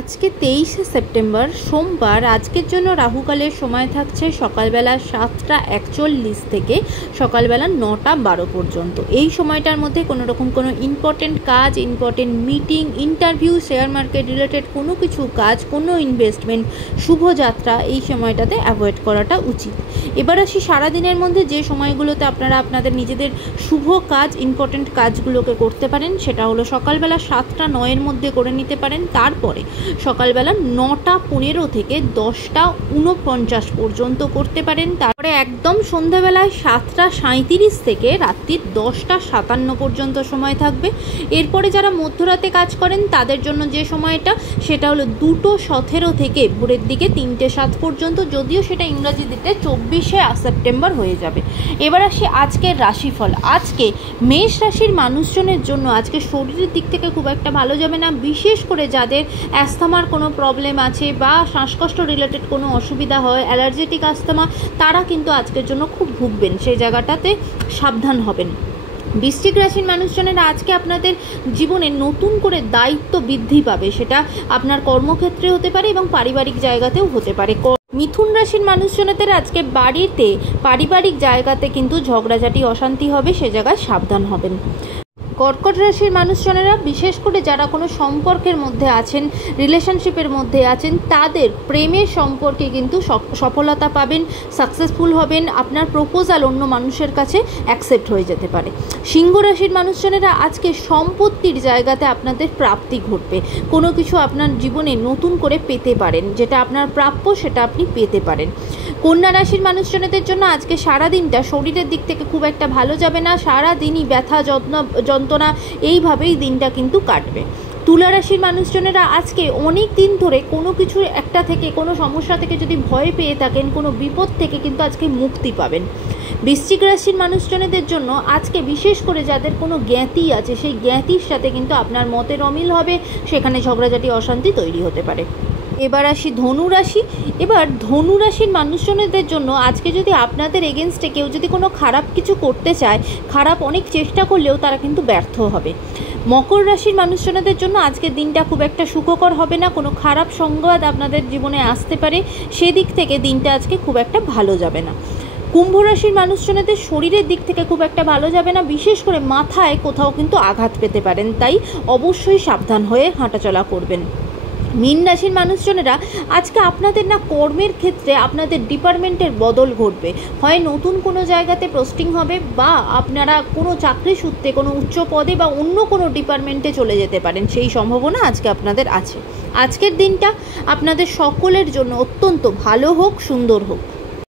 আজকে 23শে সেপ্টেম্বর সোমবার। আজকের জন্য রাহুকালের সময় থাকছে সকালবেলা 7টা 41 থেকে সকালবেলা 9টা 12 পর্যন্ত। এই সময়টার মধ্যে কোনো রকম কোনো ইম্পর্টেন্ট কাজ, important meeting, interview, share market related কোনো কিছু কাজ, কোনো ইনভেস্টমেন্ট, শুভযাত্রা এই সময়টাতে অ্যাভয়েড করাটা উচিত। এবার আসি সারাদিনের মধ্যে যে সময়গুলোতে আপনারা আপনাদের নিজেদের শুভ কাজ, ইম্পর্টেন্ট কাজগুলোকে করতে পারেন, সেটা হলো সকালবেলা 7টা 9 মধ্যে করে নিতে পারেন। তারপরে সকালবেলা 9টা 15 থেকে 10টা 49 পর্যন্ত করতে পারেন। তারপরে একদম সন্ধ্যাবেলায় 7টা 37 থেকে রাত্রির 10টা 57 পর্যন্ত সময় থাকবে। এরপরে যারা মধ্যরাতে কাজ করেন তাদের জন্য যে সময়টা সেটা হলো 2টো 17 থেকে ভোরের দিকে 3টে 7 পর্যন্ত, যদিও সেটা ইংরাজি দিতে 24শে সেপ্টেম্বর হয়ে যাবে। এবার আসি আজকের রাশিফল। আজকে মেষ রাশির মানুষজনের জন্য আজকে শরীরের দিক থেকে খুব একটা ভালো যাবে না। বিশেষ করে যাদের অ্যাস্থমার কোনো প্রবলেম আছে বা শ্বাসকষ্ট রিলেটেড কোনো অসুবিধা হয়, অ্যালার্জেটিক অ্যাস্থমা, তারা কিন্তু আজকের জন্য খুব ভুগবেন, সেই জায়গাটাতে সাবধান হবেন। বৃশ্চিক রাশির মানুষজনেরা আজকে আপনাদের জীবনে নতুন করে দায়িত্ব বৃদ্ধি পাবে, সেটা আপনার কর্মক্ষেত্রে হতে পারে এবং পারিবারিক জায়গাতেও হতে পারে। মিথুন রাশির মানুষজনেদের আজকে বাড়িতে, পারিবারিক জায়গাতে কিন্তু ঝগড়াঝাটি, অশান্তি হবে, সে জায়গায় সাবধান হবেন। কর্কট রাশির মানুষজনেরা বিশেষ করে যারা কোনো সম্পর্কের মধ্যে আছেন, রিলেশনশিপের মধ্যে আছেন, তাদের প্রেমের সম্পর্কে কিন্তু সফলতা পাবেন, সাকসেসফুল হবেন। আপনার প্রপোজাল অন্য মানুষের কাছে অ্যাকসেপ্ট হয়ে যেতে পারে। সিংহ রাশির মানুষজনেরা আজকে সম্পত্তির জায়গাতে আপনাদের প্রাপ্তি ঘটবে, কোনো কিছু আপনার জীবনে নতুন করে পেতে পারেন, যেটা আপনার প্রাপ্য সেটা আপনি পেতে পারেন। কন্যা রাশির মানুষজনেদের জন্য আজকে সারাদিনটা শরীরের দিক থেকে খুব একটা ভালো যাবে না, সারাদিনই ব্যথা, যন্ত্রণা, এইভাবেই দিনটা কিন্তু কাটবে। তুলা রাশির মানুষজনেরা আজকে অনেক দিন ধরে কোনো কিছু একটা থেকে, কোনো সমস্যা থেকে যদি ভয় পেয়ে থাকেন, কোনো বিপদ থেকে কিন্তু আজকে মুক্তি পাবেন। বৃশ্চিক রাশির মানুষজনেদের জন্য আজকে বিশেষ করে যাদের কোনো জ্ঞাতি আছে, সেই জ্ঞাতির সাথে কিন্তু আপনার মতের অমিল হবে, সেখানে ঝগড়াঝাটি, অশান্তি তৈরি হতে পারে। এবার আসি ধনু রাশি। এবার ধনু রাশির মানুষজনদের জন্য আজকে যদি আপনাদের এগেনস্টে কেউ যদি কোনো খারাপ কিছু করতে চায়, খারাপ অনেক চেষ্টা করলেও তারা কিন্তু ব্যর্থ হবে। মকর রাশির মানুষজনদের জন্য আজকের দিনটা খুব একটা সুখকর হবে না, কোনো খারাপ সংবাদ আপনাদের জীবনে আসতে পারে, সেদিক থেকে দিনটা আজকে খুব একটা ভালো যাবে না। কুম্ভ রাশির মানুষজনদের শরীরের দিক থেকে খুব একটা ভালো যাবে না, বিশেষ করে মাথায় কোথাও কিন্তু আঘাত পেতে পারেন, তাই অবশ্যই সাবধান হয়ে হাঁটাচলা করবেন। মীন রাশির মানুষজনেরা আজকে আপনাদের না কর্মের ক্ষেত্রে আপনাদের ডিপার্টমেন্টের বদল ঘটবে, হয় নতুন কোনো জায়গাতে পোস্টিং হবে বা আপনারা কোনো চাকরি সূত্রে কোনো উচ্চ পদে বা অন্য কোনো ডিপার্টমেন্টে চলে যেতে পারেন, সেই সম্ভাবনা আজকে আপনাদের আছে। আজকের দিনটা আপনাদের সকলের জন্য অত্যন্ত ভালো হোক, সুন্দর হোক।